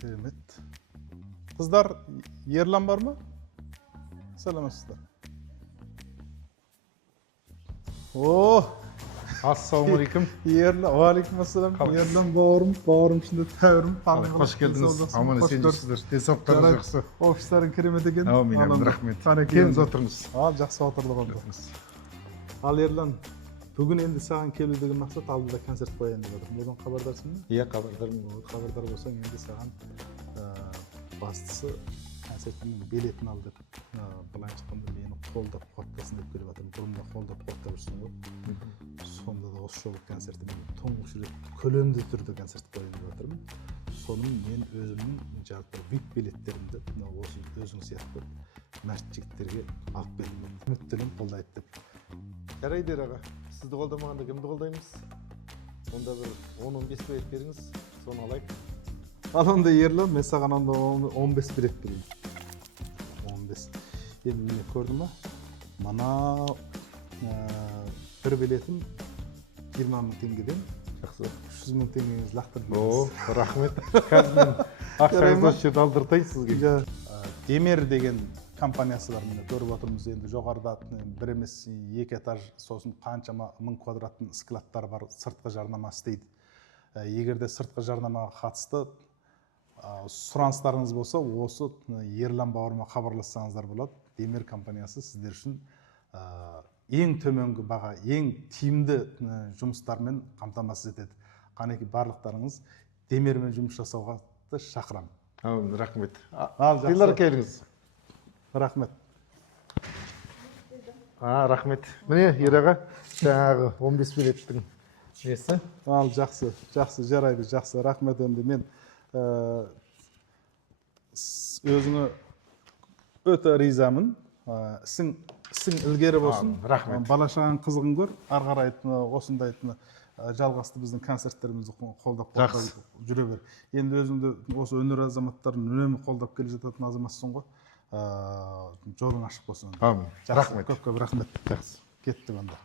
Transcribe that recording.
Керемет. Қыздар, Ерлан бар ма? Саламатсыздар. О, Ассалаумағалейкум. Ерлан, уағалейкум ассалам. Ерлан бауырым ішінде тәуірім. Қош келдіңіз. Аман-есен жүрсіздер. Денсаулықтарыңыз жақсы. Офистарың керемет екен. Әумин, рахмет. Келіңіз отырыңыз. Ал, жақсы отырдық онда. Ал Ерлан, бүгін енді саған келу деген мақсат алдыда концерт қояйын деп отырмын. Одан хабардарсың ба? Иә, хабардармын. Хабардар болсаң, енді саған бастысы концерттің билетін ал деп, былайша айтқанда мені қолдап қуаттасын деп келіп жатырмын. Бұрында қолдап қуаттап жүрсің ғой. Сонда да осы жолы концертті мен тұңғыш рет көлемді түрде концерт қояйын деп жатырмын. Соның мен өзімнің жалпы VIP билеттерімді осы өзің сияқты мәрт жігіттерге алып келдім. Үміттенемін қолдайды деп. Жарайды аға. Сізді қолдамағанда кімді қолдаймыз? Онда бір 10-15 билет беріңіз, соны алайық. Ал онда Ерлан, мен саған онда 15 билет берейін. 15. Енді міне көрдің ба? Мана бір билетім 20 мың теңгеден. Жақсы. 300 мың теңгеңіз лақтырып О, рахмет. Қазір мен ақшаңызды осы жерде алдыртайын сізге. Демер деген компаниясы бар, міне көріп отырмыз. Енді жоғарыда бір емес 2 этаж, сосын қаншама 1000 квадраттың складтары бар, сыртқы жарнама істейді. Егер де сыртқы жарнамаға қатысты сұраныстарыңыз болса, осы Ерлан бауырыма хабарлассаңыздар болады. Демер компаниясы сіздер үшін ең төменгі баға, ең тиімді жұмыстармен қамтамасыз етеді. Қанекей барлықтарыңыз Демермен жұмыс жасауға шақырамын. Әумин, рахмет. Жақсы. Келіңіз. Рахмет. Рахмет. Міне, Ераға, жаңағы 15 билеттің несі? Ал, жақсы, жарайды, жақсы. Рахмет. Енді мен өзіңе өте ризамын. Ісің ілгері болсын. Рахмет. Бала-шағаң қызығын көр. Ары қарай осындай жалғасты біздің концерттерімізді қолдап жүре бер. Енді өзіңді осы өнер азаматтарын үнемі қолдап келе жататын азаматсың ғой. Жолың ашық болсын. Рахмет. Көп рахмет. Жақсы. Кеттік онда.